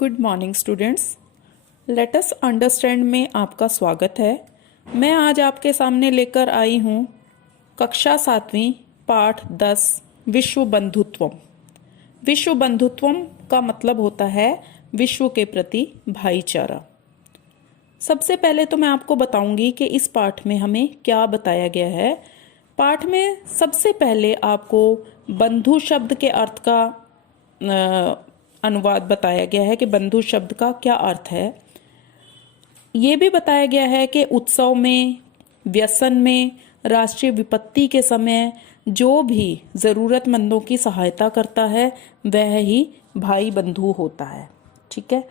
Good morning students, let us understand में आपका स्वागत है। मैं आज आपके सामने लेकर आई हूँ कक्षा 7वीं पाठ 10 विश्व बंधुत्वम। विश्व बंधुत्वम का मतलब होता है विश्व के प्रति भाईचारा। सबसे पहले तो मैं आपको बताऊंगी कि इस पाठ में हमें क्या बताया गया है। पाठ में सबसे पहले आपको बंधु शब्द के अर्थ का अनुवाद बताया गया है कि बंधु शब्द का क्या अर्थ है। ये भी बताया गया है कि उत्सव में, व्यसन में, राष्ट्रीय विपत्ति के समय जो भी ज़रूरतमंदों की सहायता करता है वह ही भाई बंधु होता है। ठीक है,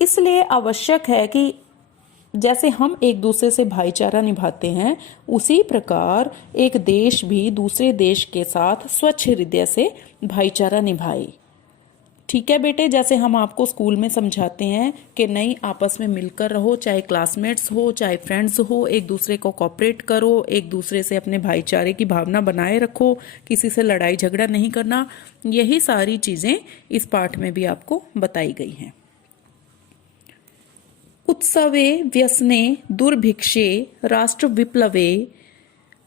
इसलिए आवश्यक है कि जैसे हम एक दूसरे से भाईचारा निभाते हैं उसी प्रकार एक देश भी दूसरे देश के साथ स्वच्छ हृदय से भाईचारा निभाए। ठीक है बेटे, जैसे हम आपको स्कूल में समझाते हैं कि नहीं, आपस में मिलकर रहो, चाहे क्लासमेट्स हो चाहे फ्रेंड्स हो, एक दूसरे को कोऑपरेट करो, एक दूसरे से अपने भाईचारे की भावना बनाए रखो, किसी से लड़ाई झगड़ा नहीं करना। यही सारी चीजें इस पाठ में भी आपको बताई गई हैं। उत्सवे व्यसने दुर्भिक्षे राष्ट्र विप्लवे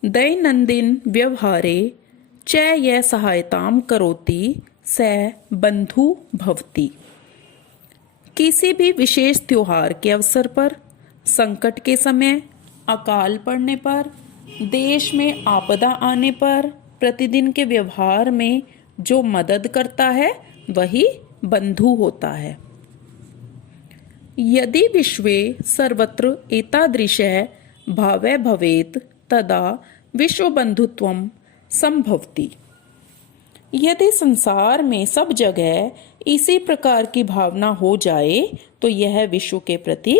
दैनंदिन व्यवहारे च ये सहायताम करोति स बंधु भवति। किसी भी विशेष त्योहार के अवसर पर, संकट के समय, अकाल पड़ने पर, देश में आपदा आने पर, प्रतिदिन के व्यवहार में जो मदद करता है वही बंधु होता है। यदि विश्वे सर्वत्र एतादृशः भावः भवेत् तदा विश्व बंधुत्वं संभवति। यदि संसार में सब जगह इसी प्रकार की भावना हो जाए तो यह विश्व के प्रति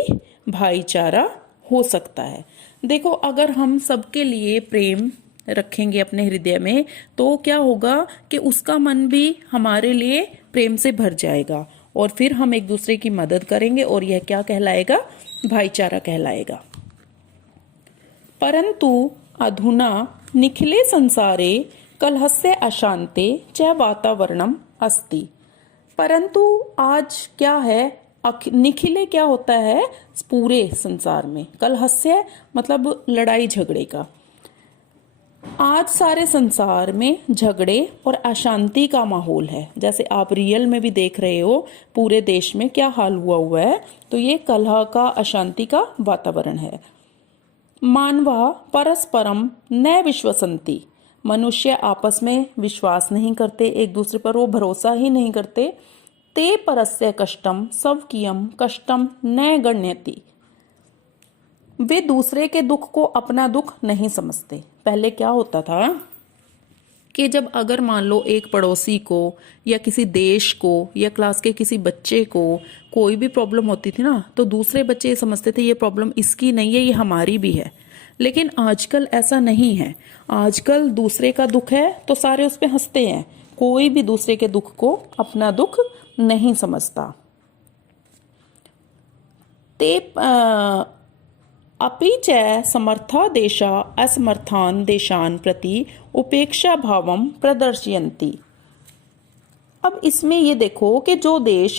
भाईचारा हो सकता है। देखो, अगर हम सबके लिए प्रेम रखेंगे अपने हृदय में तो क्या होगा कि उसका मन भी हमारे लिए प्रेम से भर जाएगा और फिर हम एक दूसरे की मदद करेंगे और यह क्या कहलाएगा? भाईचारा कहलाएगा। परंतु अधुना निखिले संसारे कलहस्य अशांते च वातावरणम अस्ति। परंतु आज क्या है, निखिले क्या होता है? पूरे संसार में। कलहस्य मतलब लड़ाई झगड़े का। आज सारे संसार में झगड़े और अशांति का माहौल है। जैसे आप रियल में भी देख रहे हो पूरे देश में क्या हाल हुआ है, तो ये कलह का, अशांति का वातावरण है। मानवा परस्परम न विश्वसंति। मनुष्य आपस में विश्वास नहीं करते, एक दूसरे पर वो भरोसा ही नहीं करते। ते परस्य कष्टम स्वकीयम कष्टम न गण्यति। वे दूसरे के दुख को अपना दुख नहीं समझते। पहले क्या होता था कि जब अगर मान लो एक पड़ोसी को या किसी देश को या क्लास के किसी बच्चे को कोई भी प्रॉब्लम होती थी ना, तो दूसरे बच्चे समझते थे ये प्रॉब्लम इसकी नहीं है, ये हमारी भी है। लेकिन आजकल ऐसा नहीं है। आजकल दूसरे का दुख है तो सारे उस पे हंसते हैं, कोई भी दूसरे के दुख को अपना दुख नहीं समझता। ते अपि च समर्था देशा असमर्थान देशान प्रति उपेक्षा भावम प्रदर्शयन्ति। अब इसमें ये देखो कि जो देश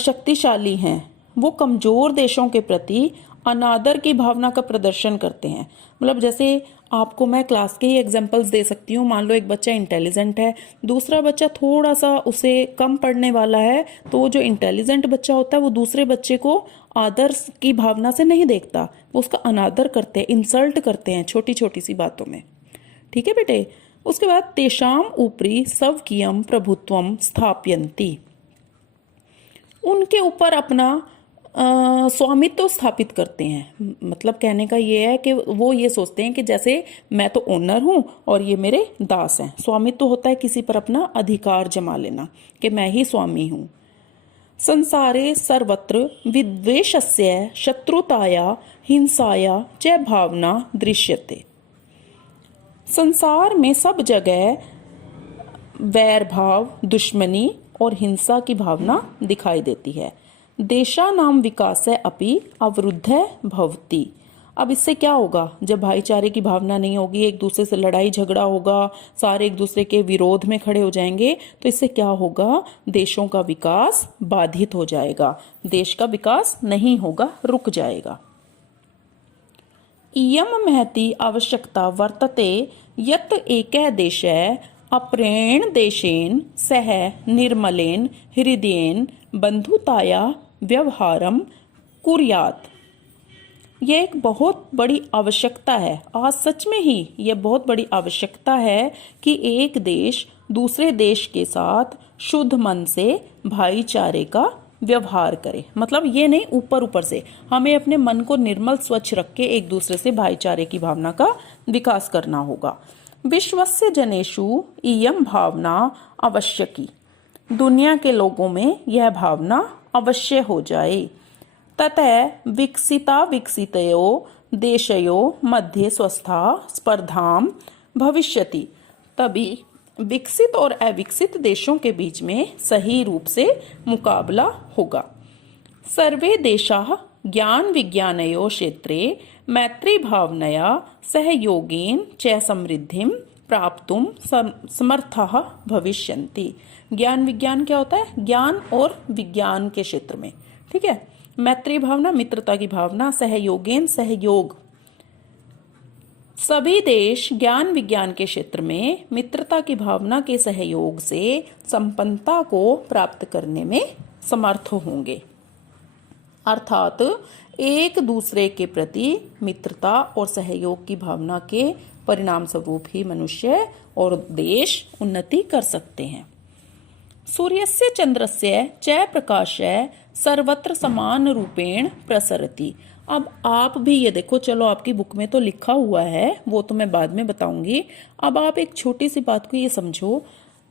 शक्तिशाली हैं वो कमजोर देशों के प्रति अनादर की भावना का प्रदर्शन करते हैं। मतलब जैसे आपको मैं क्लास के ही एग्जांपल्स दे सकती हूँ। मान लो एक बच्चा इंटेलिजेंट है, दूसरा बच्चा थोड़ा सा उसे कम पढ़ने वाला है, तो वो जो इंटेलिजेंट बच्चा होता है वो दूसरे बच्चे को आदर की भावना से नहीं देखता, वो उसका अनादर करते हैं, इंसल्ट करते हैं छोटी छोटी सी बातों में। ठीक है बेटे। उसके बाद तेषाम ऊपरी स्वकीयम प्रभुत्वम स्थापयन्ति। उनके ऊपर अपना स्वामित्व स्थापित करते हैं। मतलब कहने का ये है कि वो ये सोचते हैं कि जैसे मैं तो ओनर हूं और ये मेरे दास हैं। स्वामित्व होता है किसी पर अपना अधिकार जमा लेना कि मैं ही स्वामी हूं। संसारे सर्वत्र विद्वेषस्य शत्रुताया हिंसाया च भावना दृश्यते। संसार में सब जगह वैर भाव, दुश्मनी और हिंसा की भावना दिखाई देती है। देशानाम विकासः अपि अवरुद्धः भवति। अब इससे क्या होगा, जब भाईचारे की भावना नहीं होगी, एक दूसरे से लड़ाई झगड़ा होगा, सारे एक दूसरे के विरोध में खड़े हो जाएंगे, तो इससे क्या होगा, देशों का विकास बाधित हो जाएगा, देश का विकास नहीं होगा, रुक जाएगा। इयं महती आवश्यकता वर्तते यत् एकः देशः अपरेण देशेन सह निर्मलेन हृदयेन बंधुताया व्यवहारं कुर्यात्। यह एक बहुत बड़ी आवश्यकता है, आज सच में ही यह बहुत बड़ी आवश्यकता है कि एक देश दूसरे देश के साथ शुद्ध मन से भाईचारे का व्यवहार करे। मतलब ये नहीं ऊपर ऊपर से, हमें अपने मन को निर्मल स्वच्छ रख के एक दूसरे से भाईचारे की भावना का विकास करना होगा। विश्वस्य जनेषु इयं भावना आवश्यकी, दुनिया के लोगों में यह भावना अवश्य हो जाए। ततः विकसिता विकसितयो देशयो मध्ये स्वस्था स्पर्धाम भविष्यति, तभी विकसित और अविकसित देशों के बीच में सही रूप से मुकाबला होगा। सर्वे देशाः ज्ञान विज्ञानयो क्षेत्रे मैत्री भावनया सहयोगेन च समृद्धिं प्राप्तुं समर्थाः भविष्यन्ति। ज्ञान विज्ञान क्या होता है, ज्ञान और विज्ञान के क्षेत्र में, ठीक है। मैत्री भावना मित्रता की भावना, सहयोगेन सहयोग, सभी देश ज्ञान विज्ञान के क्षेत्र में मित्रता की भावना के सहयोग से संपन्नता को प्राप्त करने में समर्थ होंगे। अर्थात एक दूसरे के प्रति मित्रता और सहयोग की भावना के परिणाम स्वरूप ही मनुष्य और देश उन्नति कर सकते हैं। सूर्यस्य चंद्रस्य च प्रकाशः सर्वत्र समान रूपेण प्रसरति। अब आप भी ये देखो, चलो आपकी बुक में तो लिखा हुआ है, वो तो मैं बाद में बताऊंगी। अब आप एक छोटी सी बात को ये समझो,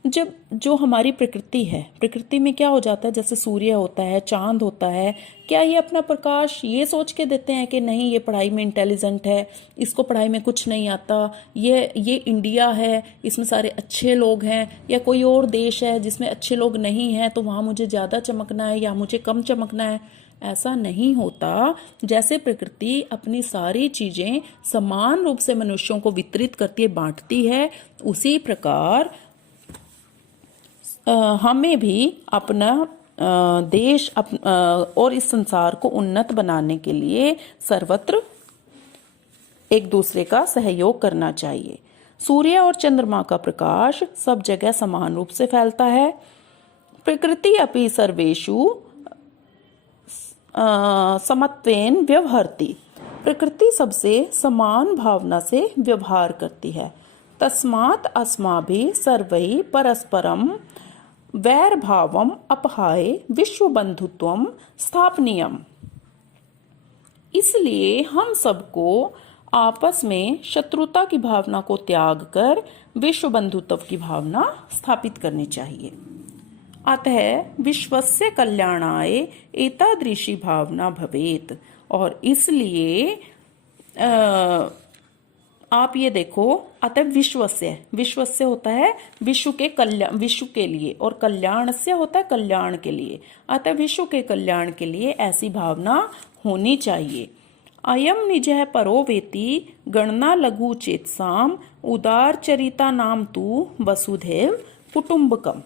जब जो हमारी प्रकृति है, प्रकृति में क्या हो जाता है, जैसे सूर्य होता है, चांद होता है, क्या ये अपना प्रकाश ये सोच के देते हैं कि नहीं ये पढ़ाई में इंटेलिजेंट है, इसको पढ़ाई में कुछ नहीं आता, ये इंडिया है, इसमें सारे अच्छे लोग हैं, या कोई और देश है जिसमें अच्छे लोग नहीं हैं तो वहाँ मुझे ज़्यादा चमकना है या मुझे कम चमकना है? ऐसा नहीं होता। जैसे प्रकृति अपनी सारी चीज़ें समान रूप से मनुष्यों को वितरित करती है, बांटती है, उसी प्रकार हमें भी अपना देश और इस संसार को उन्नत बनाने के लिए सर्वत्र एक दूसरे का सहयोग करना चाहिए। सूर्य और चंद्रमा का प्रकाश सब जगह समान रूप से फैलता है। प्रकृति अपि सर्वेषु समत्वेन व्यवहरति, प्रकृति सबसे समान भावना से व्यवहार करती है। तस्मात् अस्माभिः सर्वैः परस्परं वैरभावम् अपहाय विश्व बंधुत्वं स्थापनीयम्। इसलिए हम सबको आपस में शत्रुता की भावना को त्याग कर विश्व बंधुत्व की भावना स्थापित करनी चाहिए। अतः विश्वस्य कल्याणाय एतादृशी भावना भवेत्। और इसलिए आप ये देखो, अतः विश्वस्य होता है विश्व के कल्याण, विश्व के लिए, और कल्याणस्य होता है कल्याण के लिए। अतः विश्व के कल्याण के लिए ऐसी भावना होनी चाहिए। अयम निजः परो वेति गणना लघु चेतसाम उदार चरिता नाम तु वसुधैव कुटुंबकम।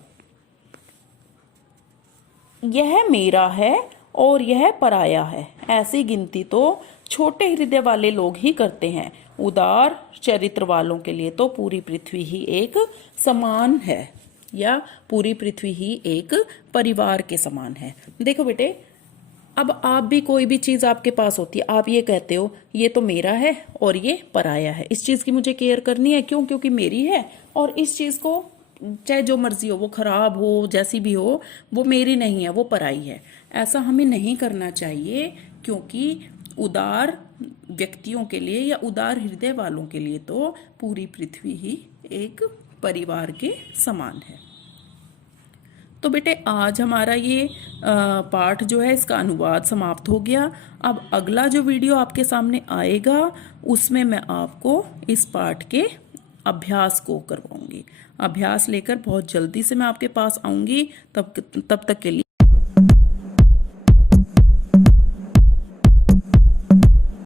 यह मेरा है और यह पराया है, ऐसी गिनती तो छोटे हृदय वाले लोग ही करते हैं। उदार चरित्र वालों के लिए तो पूरी पृथ्वी ही एक समान है, या पूरी पृथ्वी ही एक परिवार के समान है। देखो बेटे, अब आप भी कोई भी चीज आपके पास होती है, आप ये कहते हो ये तो मेरा है और ये पराया है, इस चीज की मुझे केयर करनी है, क्यों? क्योंकि मेरी है, और इस चीज को चाहे जो मर्जी हो, वो खराब हो, जैसी भी हो, वो मेरी नहीं है, वो पराई है। ऐसा हमें नहीं करना चाहिए, क्योंकि उदार व्यक्तियों के लिए या उदार हृदय वालों के लिए तो पूरी पृथ्वी ही एक परिवार के समान है। तो बेटे, आज हमारा ये पाठ जो है इसका अनुवाद समाप्त हो गया। अब अगला जो वीडियो आपके सामने आएगा उसमें मैं आपको इस पाठ के अभ्यास को करवाऊंगी। अभ्यास लेकर बहुत जल्दी से मैं आपके पास आऊंगी। तब तक के लिए